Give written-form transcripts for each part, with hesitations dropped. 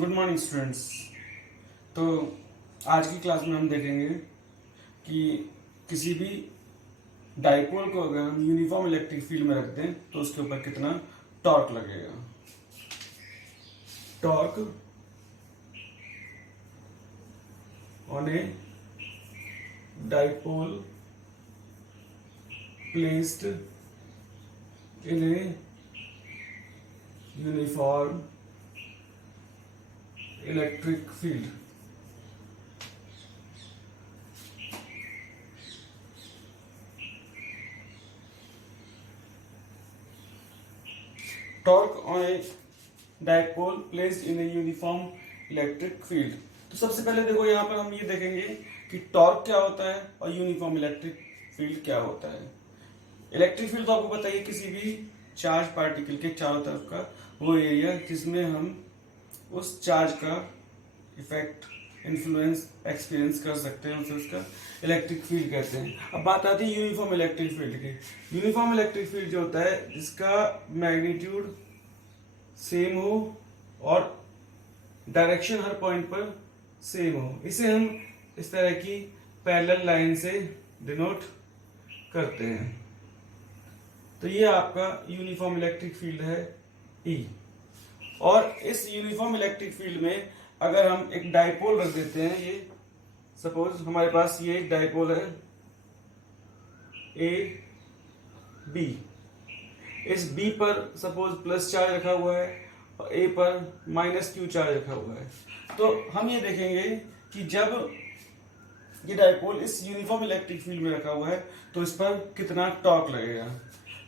Good morning students. तो आज की क्लास में हम देखेंगे कि किसी भी डाइपोल को अगर हम यूनिफॉर्म इलेक्ट्रिक फील्ड में रख दें तो उसके ऊपर कितना टॉर्क लगेगा। Torque on a dipole placed in a uniform electric field. Torque on a dipole placed in a uniform electric field. तो सबसे पहले देखो यहाँ पर हम ये देखेंगे कि टॉर्क क्या होता है और यूनिफॉर्म इलेक्ट्रिक फील्ड क्या होता है। इलेक्ट्रिक फील्ड तो आपको बताइए किसी भी चार्ज पार्टिकल के चारों तरफ का वो एरिया जिसमें हम उस चार्ज का इफेक्ट इन्फ्लुएंस एक्सपीरियंस कर सकते हैं, उसे उसका इलेक्ट्रिक फील्ड कहते हैं। अब बात आती है यूनिफॉर्म इलेक्ट्रिक फील्ड की। यूनिफॉर्म इलेक्ट्रिक फील्ड जो होता है जिसका मैग्नीट्यूड सेम हो और डायरेक्शन हर पॉइंट पर सेम हो, इसे हम इस तरह की पैरेलल लाइन से डिनोट करते हैं। तो ये आपका यूनिफॉर्म इलेक्ट्रिक फील्ड है E। और इस यूनिफॉर्म इलेक्ट्रिक फील्ड में अगर हम एक डाइपोल रख देते हैं, ये सपोज हमारे पास ये एक डाइपोल है ए बी। इस बी पर सपोज प्लस चार्ज रखा हुआ है और ए पर माइनस क्यू चार्ज रखा हुआ है। तो हम ये देखेंगे कि जब ये डाइपोल इस यूनिफॉर्म इलेक्ट्रिक फील्ड में रखा हुआ है तो इस पर कितना टॉर्क लगेगा।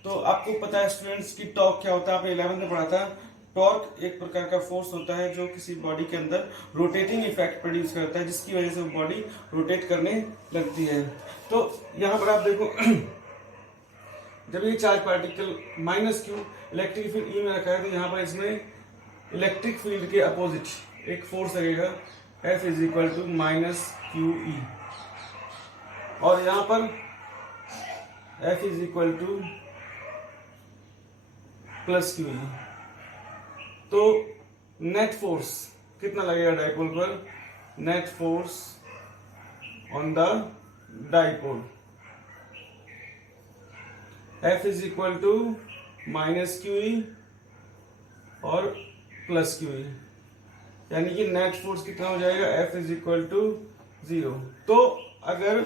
तो आपको पता है स्टूडेंट्स कि टॉर्क क्या होता है, आपने 11th में पढ़ा था। टॉर्क एक प्रकार का फोर्स होता है जो किसी बॉडी के अंदर रोटेटिंग इफेक्ट प्रोड्यूस करता है, जिसकी वजह से वो बॉडी रोटेट करने लगती है। तो यहाँ पर आप देखो जब ये charge particle minus Q electric field E में रखा है तो यहाँ पर इसमें इलेक्ट्रिक फील्ड के अपोजिट एक फोर्स लगेगा F is equal to minus Q E, और यहाँ पर F is equal to plus Q E. तो नेट फोर्स कितना लगेगा डाइपोल पर? Net force on the dipole F is equal to minus Q E और प्लस क्यू ई, यानी कि नेट फोर्स कितना हो जाएगा? F is equal to 0। तो अगर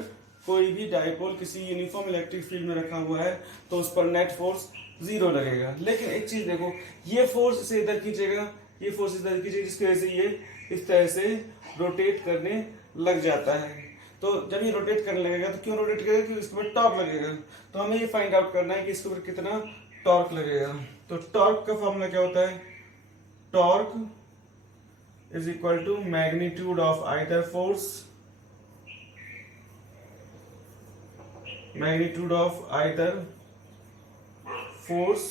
कोई भी डाइपोल किसी यूनिफॉर्म इलेक्ट्रिक फील्ड में रखा हुआ है तो उस पर नेट फोर्स 0 लगेगा। लेकिन एक चीज देखो, ये फोर्स इसे इधर खींचेगा, ये फोर्स इधर खींचेगा, जिसकी वजह से ये इस तरह से रोटेट करने लग जाता है। तो जब ये रोटेट करने लगेगा तो क्यों रोटेट करेगा? क्योंकि इसके ऊपर टॉर्क लगेगा। तो हमें ये फाइंड आउट करना है कि इसके ऊपर कितना टॉर्क लगेगा। तो टॉर्क का फॉर्मूला क्या होता है? Torque is equal to magnitude of either force, magnitude of either force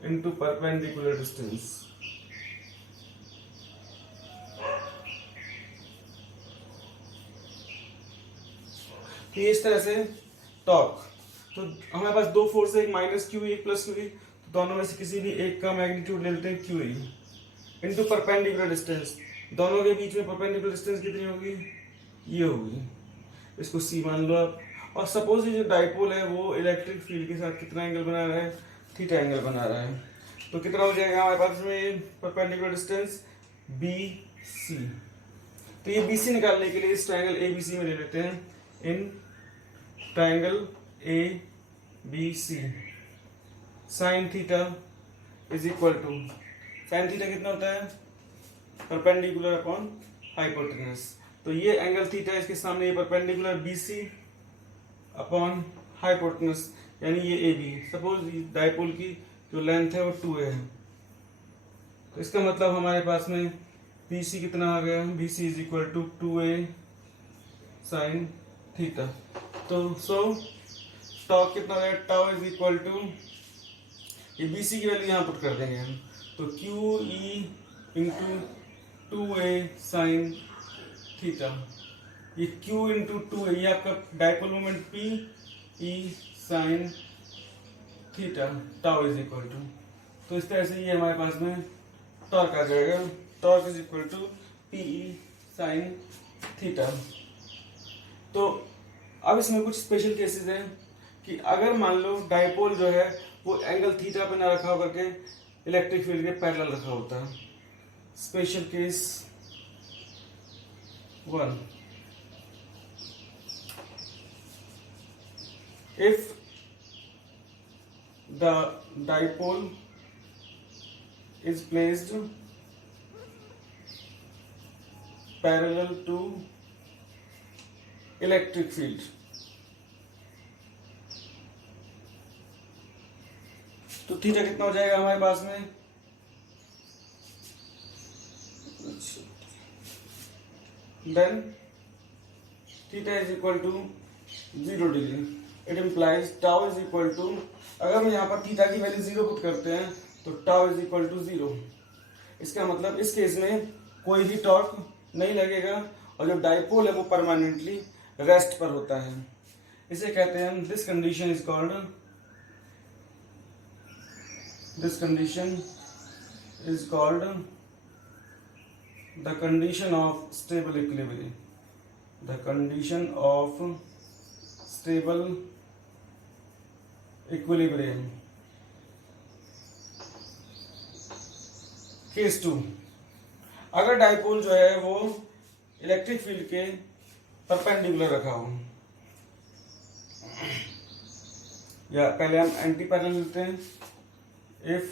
into perpendicular distance। तो इस तरह से टॉर्क, तो हमारे पास दो फोर्स है, एक माइनस क्यू एक प्लस क्यू, तो दोनों में से किसी भी एक का मैग्नीट्यूड ले लेते हैं क्यू इनटू परपेंडिकुलर डिस्टेंस। दोनों के बीच में परपेंडिकुलर डिस्टेंस कितनी होगी? ये होगी, इसको सी मान लो आप। और सपोज ये जो डाइपोल है वो इलेक्ट्रिक फील्ड के साथ कितना एंगल बना रहा है? थीटा एंगल बना रहा है। तो कितना हो जाएगा हमारे पास में परपेंडिकुलर डिस्टेंस? B C. तो ये बी सी निकालने के लिए इस ट्रायंगल ए बी सी में ले लेते हैं। In triangle A B C sine theta is equal to, sine theta कितना होता है? Perpendicular upon hypotenuse. तो ये एंगल थीटा, इसके सामने ये perpendicular B C upon hypotenuse, यानी ये ए बी। सपोज डाइपोल की जो लेंथ है वो 2a है, तो इसका मतलब हमारे पास में बी सी कितना आ गया? B C is equal to 2a sine theta. तो सो टॉर्क कितना हो गया? टाउ इज इक्वल टू, ये बी सी की वैल्यू यहाँ पुट कर देंगे हम, तो Q E into 2a sine theta. ये Q इंटू 2 है, ये आपका dipole moment P E sine theta tau is equal to. तो इस तरह से ये हमारे पास में टॉर्क आ जाएगा। Torque is equal to P E sine theta. तो अब इसमें कुछ स्पेशल केसेस हैं कि अगर मान लो डाइपोल जो है वो एंगल थीटा पे ना रखा होकर के इलेक्ट्रिक फील्ड के पैरेलल रखा होता है। Special case 1, if the dipole is placed parallel to electric field, तो थीटा कितना हो जाएगा हमारे पास में, then theta is equal to 0 degree. It implies tau is equal to, अगर हम यहाँ पर थीटा की वैल्यू 0 पुट करते हैं तो टाउ इज इक्वल टू 0। इसका मतलब इस केस में कोई भी टॉर्क नहीं लगेगा और जो डाइपोल है वो परमानेंटली रेस्ट पर होता है। इसे कहते हैं हम, this condition is called, this condition is called the condition of stable equilibrium, the condition of stable equilibrium. Case 2, अगर डाइपोल जो है वो इलेक्ट्रिक फील्ड के परपेंडिकुलर रखा हो, या पहले हम एंटी पैरेलल लेते हैं। If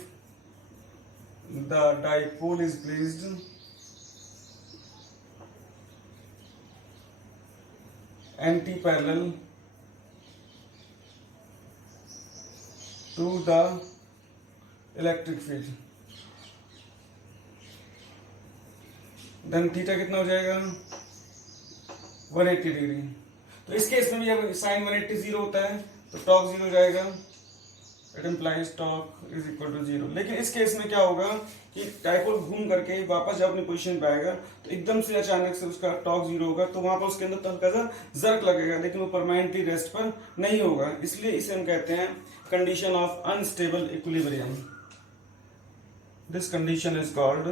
the dipole is placed anti parallel to the electric field, then theta कितना हो जाएगा 180 डिग्री। तो इस केस में भी अब साइन 180 0 होता है तो टॉर्क 0 हो जाएगा। It implies torque is equal to 0। लेकिन इस केस में क्या होगा कि डाइपोल घूम करके वापस जब अपनी पोजीशन पे आएगा तो एकदम से अचानक से उसका टॉर्क 0 होगा, तो वहां पर उसके अंदर हल्का सा जर्क लगेगा, लेकिन वो परमानेंटली रेस्ट पर नहीं होगा। इसलिए इसे हम कहते हैं condition of unstable equilibrium. This condition is called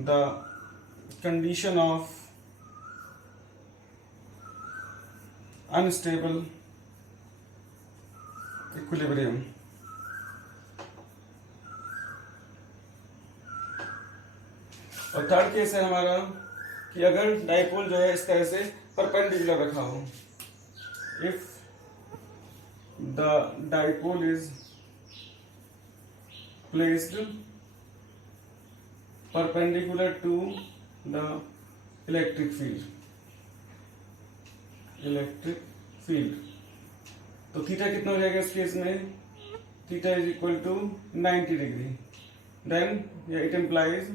the condition of unstable equilibrium. और थर्ड केस है हमारा कि अगर डाइपोल जो है इस तरह से परपेंडिकुलर रखा हो, if the dipole is placed perpendicular to the electric field, electric field, तो थीटा कितना हो जाएगा इस केस में, theta is equal to 90 degree. Then it implies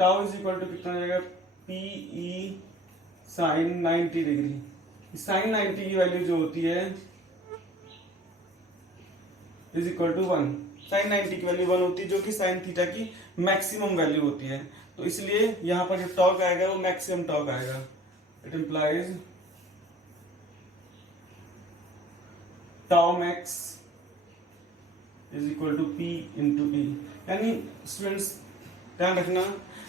tau is equal to कितना हो जाएगा, पीई साइन 90 डिग्री। साइन 90 की वैल्यू जो होती है इज इक्वल टू 1। साइन 90 की वैल्यू 1 होती है, जो कि साइन थीटा की मैक्सिमम वैल्यू होती है। तो इसलिए यहां पर जो टॉर्क आएगा वो मैक्सिमम टॉर्क आएगा। It implies tau max is equal to P into P. यानी स्टूडेंट्स ध्यान रखना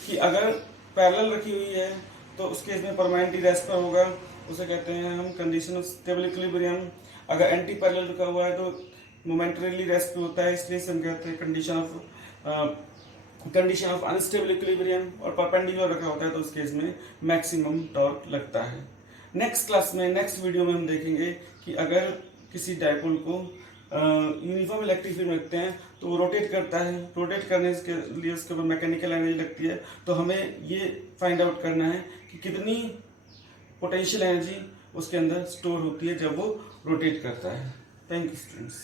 कि अगर पैरेलल रखी हुई है तो उस केस में परमानेंटली रेस्ट पर होगा, उसे कहते हैं हम कंडीशन ऑफ स्टेबल इक्विलिब्रियम। अगर एंटी पैरेलल रखा हुआ है तो मोमेंटरीली रेस्ट पे होता है, इसलिए हम कहते हैं कंडीशन ऑफ अनस्टेबल इक्विलिब्रियम। और परपेंडिकुलर रखा होता है तो उस केस में मैक्सिमम टॉर्क लगता है। नेक्स्ट क्लास में, नेक्स्ट वीडियो में हम देखेंगे कि अगर किसी डाइपोल को यूनिफॉर्म इलेक्ट्रिक फील्ड में रखते हैं तो वो रोटेट करता है, रोटेट करने के लिए उसके ऊपर मैकेनिकल एनर्जी लगती है, तो हमें ये फाइंड आउट करना है कि कितनी पोटेंशियल एनर्जी उसके अंदर स्टोर होती है जब वो रोटेट करता है। Thank you students.